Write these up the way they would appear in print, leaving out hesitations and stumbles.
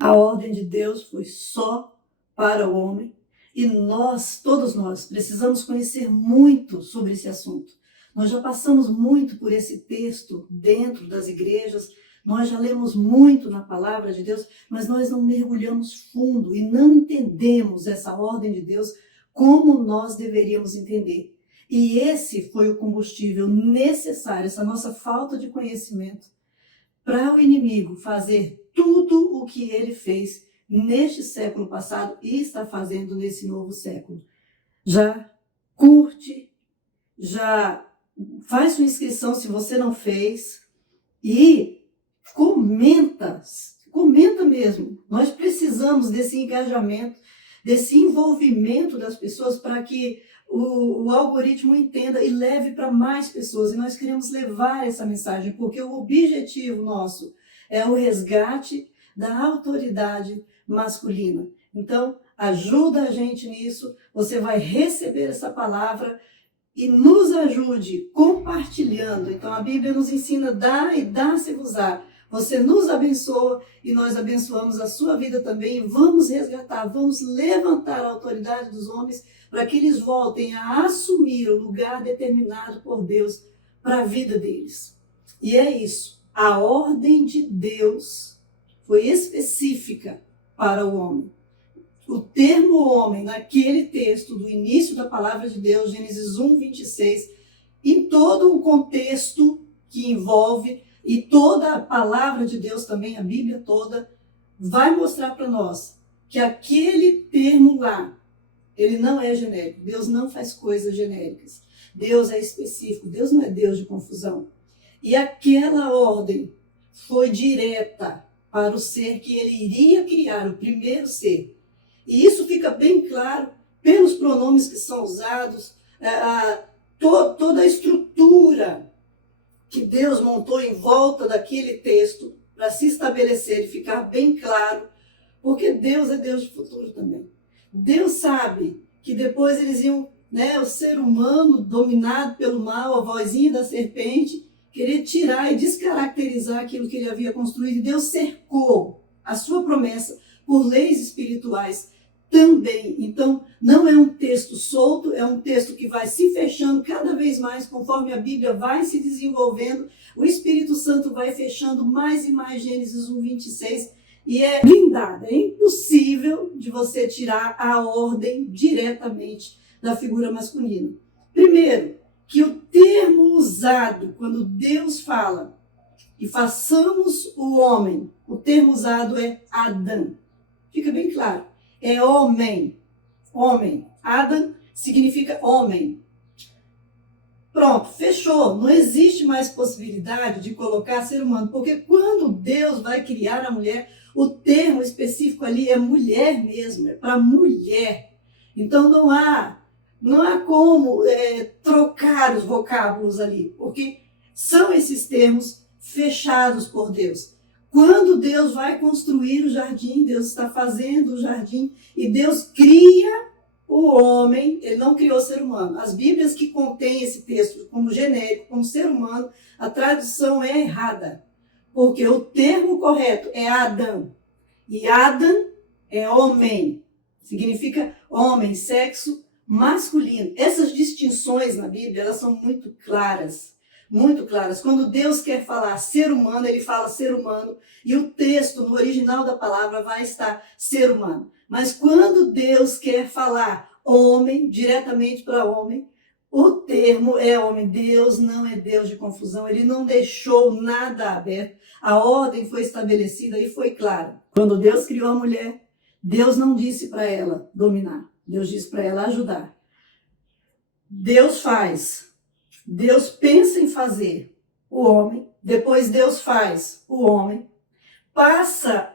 A ordem de Deus foi só para o homem e nós, todos nós, precisamos conhecer muito sobre esse assunto. Nós já passamos muito por esse texto dentro das igrejas, nós já lemos muito na palavra de Deus, mas nós não mergulhamos fundo e não entendemos essa ordem de Deus como nós deveríamos entender. E esse foi o combustível necessário, essa nossa falta de conhecimento, para o inimigo fazer tudo o que ele fez neste século passado e está fazendo nesse novo século. Já curte, já faz sua inscrição se você não fez e comenta mesmo. Nós precisamos desse engajamento, desse envolvimento das pessoas para que o algoritmo entenda e leve para mais pessoas. E nós queremos levar essa mensagem, porque o objetivo nosso é o resgate da autoridade masculina. Então, ajuda a gente nisso, você vai receber essa palavra e nos ajude compartilhando. Então, a Bíblia nos ensina, dá e dá-se-vos-á. Você nos abençoa e nós abençoamos a sua vida também. Vamos resgatar, vamos levantar a autoridade dos homens para que eles voltem a assumir o lugar determinado por Deus para a vida deles. E é isso. A ordem de Deus foi específica para o homem. O termo homem, naquele texto do início da palavra de Deus, Gênesis 1, 26, em todo o contexto que envolve, e toda a palavra de Deus também, a Bíblia toda, vai mostrar para nós que aquele termo lá, ele não é genérico. Deus não faz coisas genéricas. Deus é específico. Deus não é Deus de confusão. E aquela ordem foi direta para o ser que ele iria criar, o primeiro ser. E isso fica bem claro pelos pronomes que são usados, toda a estrutura que Deus montou em volta daquele texto para se estabelecer e ficar bem claro, porque Deus é Deus de futuro também. Deus sabe que depois eles iam, o ser humano dominado pelo mal, a vozinha da serpente, querer tirar e descaracterizar aquilo que ele havia construído. E Deus cercou a sua promessa por leis espirituais também. Então, não é um texto solto, é um texto que vai se fechando cada vez mais conforme a Bíblia vai se desenvolvendo. O Espírito Santo vai fechando mais e mais Gênesis 1, 26. E é blindada, é impossível de você tirar a ordem diretamente da figura masculina. Primeiro, que o termo usado quando Deus fala e façamos o homem, o termo usado é Adão. Fica bem claro, é homem. Homem. Adam significa homem. Pronto, fechou. Não existe mais possibilidade de colocar ser humano, porque quando Deus vai criar a mulher, o termo específico ali é mulher mesmo, é para mulher. Então não há como trocar os vocábulos ali, porque são esses termos fechados por Deus. Quando Deus vai construir o jardim, Deus está fazendo o jardim e Deus cria o homem, ele não criou o ser humano. As Bíblias que contêm esse texto como genérico, como ser humano, a tradução é errada. Porque o termo correto é Adão. E Adam é homem. Significa homem, sexo masculino. Essas distinções na Bíblia, elas são muito claras. Muito claras. Quando Deus quer falar ser humano, ele fala ser humano. E o texto, no original da palavra, vai estar ser humano. Mas quando Deus quer falar homem, diretamente para homem, o termo é homem. Deus não é Deus de confusão. Ele não deixou nada aberto. A ordem foi estabelecida e foi clara. Quando Deus criou a mulher, Deus não disse para ela dominar. Deus disse para ela ajudar. Deus faz. Deus pensa em fazer o homem. Depois Deus faz o homem. Passa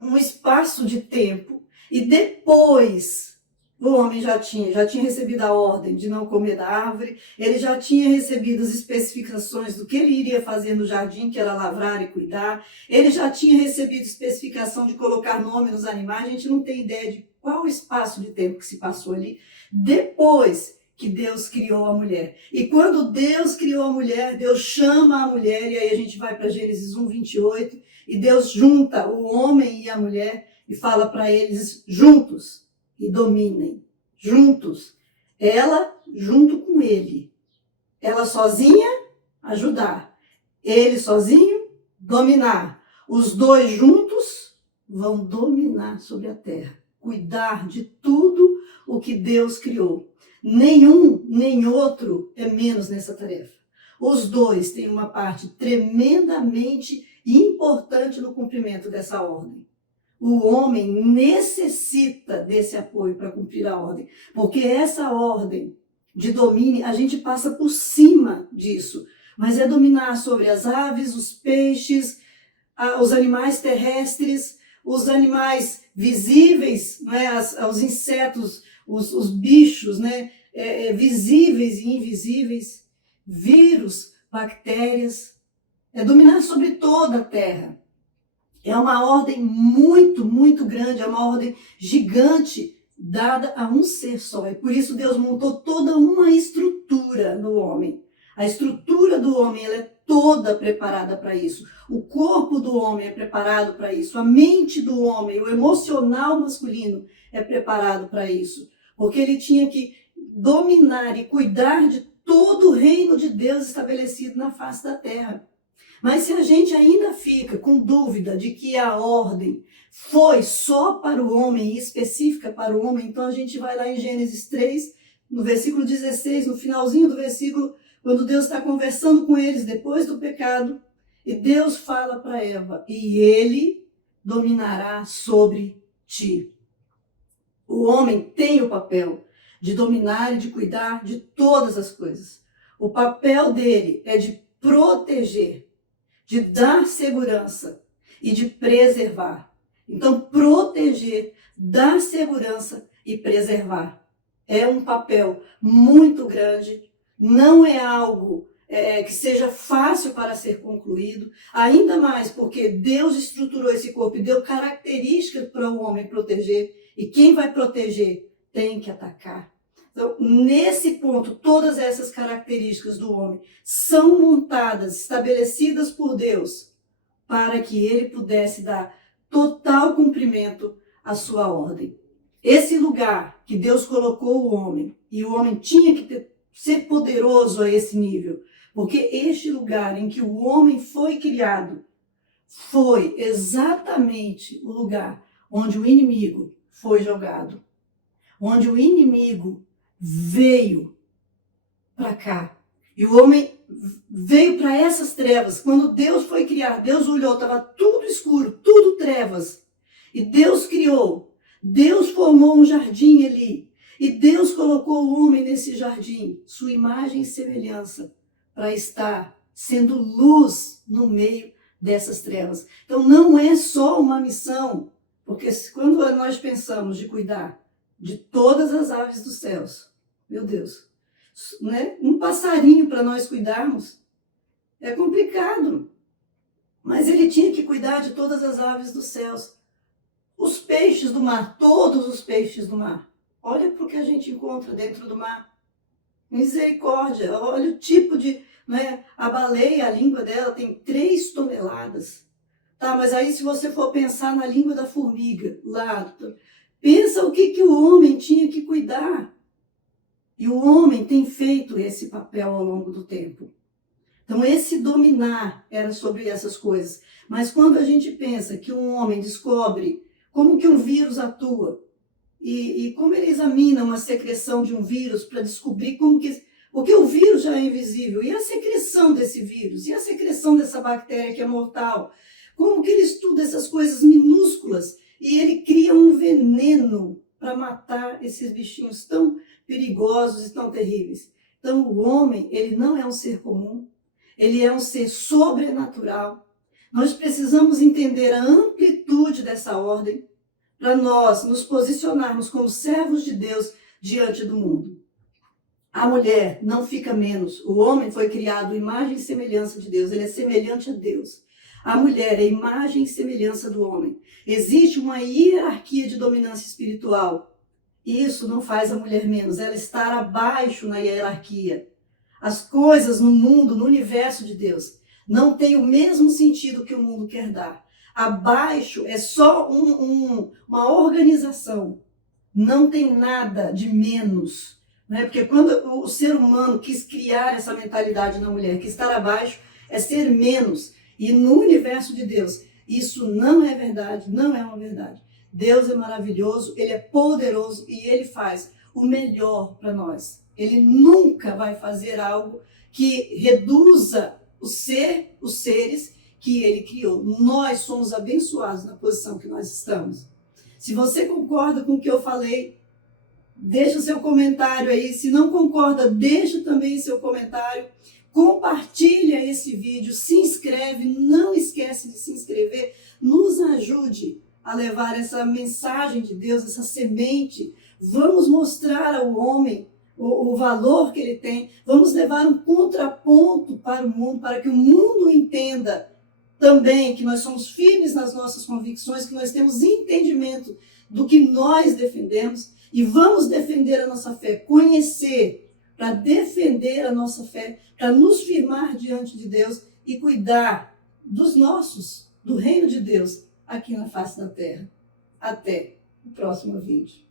um espaço de tempo. E depois o homem já tinha recebido a ordem de não comer da árvore, ele já tinha recebido as especificações do que ele iria fazer no jardim, que era lavrar e cuidar, ele já tinha recebido especificação de colocar nome nos animais. A gente não tem ideia de qual o espaço de tempo que se passou ali, depois que Deus criou a mulher. E quando Deus criou a mulher, Deus chama a mulher, e aí a gente vai para Gênesis 1, 28, E Deus junta o homem e a mulher e fala para eles juntos e dominem, juntos. Ela junto com ele. Ela sozinha, ajudar. Ele sozinho, dominar. Os dois juntos vão dominar sobre a terra, cuidar de tudo o que Deus criou. Nenhum, nem outro é menos nessa tarefa. Os dois têm uma parte tremendamente importante no cumprimento dessa ordem. O homem necessita desse apoio para cumprir a ordem, porque essa ordem de domínio, a gente passa por cima disso, mas é dominar sobre as aves, os peixes, os animais terrestres, os animais visíveis, né, os insetos, os bichos, né, visíveis e invisíveis, vírus, bactérias, é dominar sobre toda a terra. É uma ordem muito, muito grande, é uma ordem gigante dada a um ser só. E por isso Deus montou toda uma estrutura no homem. A estrutura do homem ela é toda preparada para isso. O corpo do homem é preparado para isso. A mente do homem, o emocional masculino é preparado para isso. Porque ele tinha que dominar e cuidar de todo o reino de Deus estabelecido na face da terra. Mas se a gente ainda fica com dúvida de que a ordem foi só para o homem, específica para o homem, então a gente vai lá em Gênesis 3, no versículo 16, no finalzinho do versículo, quando Deus está conversando com eles depois do pecado, e Deus fala para Eva, e ele dominará sobre ti. O homem tem o papel de dominar e de cuidar de todas as coisas. O papel dele é de proteger, de dar segurança e de preservar. Então, proteger, dar segurança e preservar é um papel muito grande, não é algo que seja fácil para ser concluído, ainda mais porque Deus estruturou esse corpo e deu características para o homem proteger, e quem vai proteger tem que atacar. Então, nesse ponto, todas essas características do homem são montadas, estabelecidas por Deus, para que ele pudesse dar total cumprimento à sua ordem. Esse lugar que Deus colocou o homem, e o homem tinha que ser poderoso a esse nível, porque este lugar em que o homem foi criado foi exatamente o lugar onde o inimigo foi jogado, onde o inimigo veio para cá. E o homem veio para essas trevas. Quando Deus foi criar, Deus olhou, estava tudo escuro, tudo trevas. E Deus criou. Deus formou um jardim ali. E Deus colocou o homem nesse jardim, sua imagem e semelhança, para estar sendo luz no meio dessas trevas. Então não é só uma missão, porque quando nós pensamos de cuidar de todas as aves dos céus, meu Deus, né? Um passarinho para nós cuidarmos é complicado, mas ele tinha que cuidar de todas as aves dos céus. Os peixes do mar, todos os peixes do mar. Olha para o que a gente encontra dentro do mar. Misericórdia, olha o tipo de... Né? A baleia, a língua dela tem 3 toneladas. Tá, mas aí se você for pensar na língua da formiga, lá, pensa o que o homem tinha que cuidar. E o homem tem feito esse papel ao longo do tempo. Então esse dominar era sobre essas coisas. Mas quando a gente pensa que um homem descobre como que um vírus atua, e como ele examina uma secreção de um vírus para descobrir como que... Porque o vírus já é invisível. E a secreção desse vírus? E a secreção dessa bactéria que é mortal? Como que ele estuda essas coisas minúsculas? E ele cria um veneno para matar esses bichinhos tão perigosos e tão terríveis. Então o homem, ele não é um ser comum. Ele é um ser sobrenatural. Nós precisamos entender a amplitude dessa ordem para nós nos posicionarmos como servos de Deus diante do mundo. A mulher não fica menos. O homem foi criado à imagem e semelhança de Deus. Ele é semelhante a Deus. A mulher é a imagem e semelhança do homem. Existe uma hierarquia de dominância espiritual. Isso não faz a mulher menos. Ela está abaixo na hierarquia. As coisas no mundo, no universo de Deus, não têm o mesmo sentido que o mundo quer dar. Abaixo é só uma organização, não tem nada de menos. Né? Porque quando o ser humano quis criar essa mentalidade na mulher, que estar abaixo é ser menos. E no universo de Deus, isso não é verdade, não é uma verdade. Deus é maravilhoso, Ele é poderoso e Ele faz o melhor para nós. Ele nunca vai fazer algo que reduza os seres que Ele criou. Nós somos abençoados na posição que nós estamos. Se você concorda com o que eu falei, deixa o seu comentário aí. Se não concorda, deixa também seu comentário. Compartilha esse vídeo, se inscreve, não esquece de se inscrever. Nos ajude a levar essa mensagem de Deus, essa semente. Vamos mostrar ao homem o valor que ele tem. Vamos levar um contraponto para o mundo, para que o mundo entenda também que nós somos firmes nas nossas convicções, que nós temos entendimento do que nós defendemos e vamos defender a nossa fé, conhecer para defender a nossa fé, para nos firmar diante de Deus e cuidar dos nossos, do reino de Deus aqui na face da terra. Até o próximo vídeo.